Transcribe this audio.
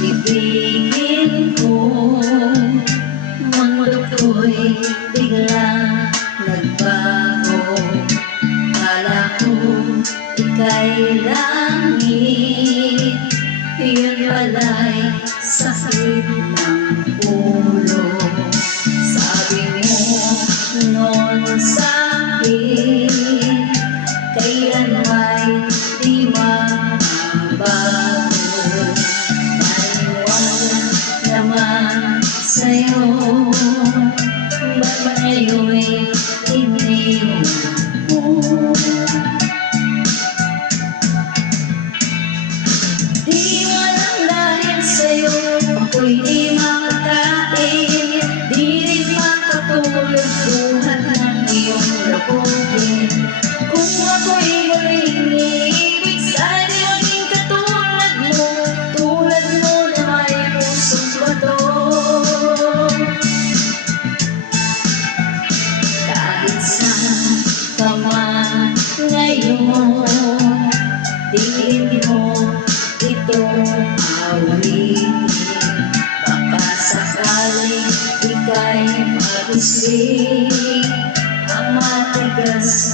Ibigin ko, mundo ko'y biglang nagbago. Kala ko ika'y langit, yun pala'y sakit ng ulo. Sabi mo noon sa'kin, kailan may di mababago. Naman sa'yo, ba't ngayon'y iniwan mo? Di mo lang dahil sa'yo, ako'y di makakain, di rin makatulog buhat ng iyong labugin. Kung ako'y muling iibig, sana maging katulad mo, tulad mo na may pusong bato. Kahit saan ka man ngayon, di mo ito awitin. Baka sakaling ika'y magising, ang matigas